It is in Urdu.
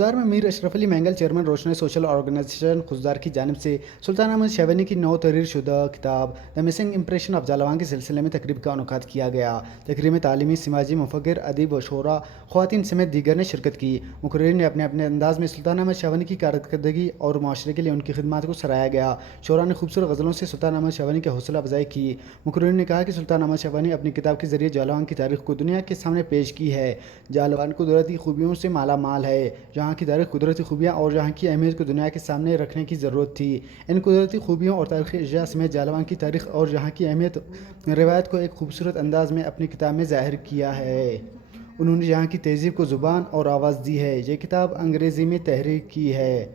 2000 میں Mir Ashraf Mengal chairman Roshnai social organization Khuzdar کی جانب سے سلطان احمد شاہوانی کی نو تحریر شدہ کتاب دی مسنگ امپریشن آف جھلاوان کے سلسلے میں تقریب کا انعقاد کیا گیا۔ تقریب میں تعلیمی، سماجی، مفکر، ادیب و شعراء، خواتین سمیت دیگر نے شرکت کی۔ مقررین نے اپنے اپنے انداز میں سلطان احمد شاہوانی کی کارکردگی اور معاشرے کے لیے ان کی خدمات کو سراہا گیا۔ شعراء نے خوبصورت غزلوں سے سلطان احمد شاہوانی کی حوصلہ افزائی کی۔ مقررین نے کہا کہ سلطان احمد شاہوانی اپنی کتاب کے ذریعے جھلاوان کی تاریخ کو دنیا کے سامنے پیش کی ہے۔ جھلاوان قدرتی خوبیوں سے مالا مال ہے۔ جہاں کی تاریخ، قدرتی خوبیاں اور جہاں کی اہمیت کو دنیا کے سامنے رکھنے کی ضرورت تھی۔ ان قدرتی خوبیوں اور تاریخی اشیاء سمیت جھلاوان کی تاریخ اور جہاں کی اہمیت روایت کو ایک خوبصورت انداز میں اپنی کتاب میں ظاہر کیا ہے۔ انہوں نے جہاں کی تہذیب کو زبان اور آواز دی ہے۔ یہ کتاب انگریزی میں تحریر کی ہے۔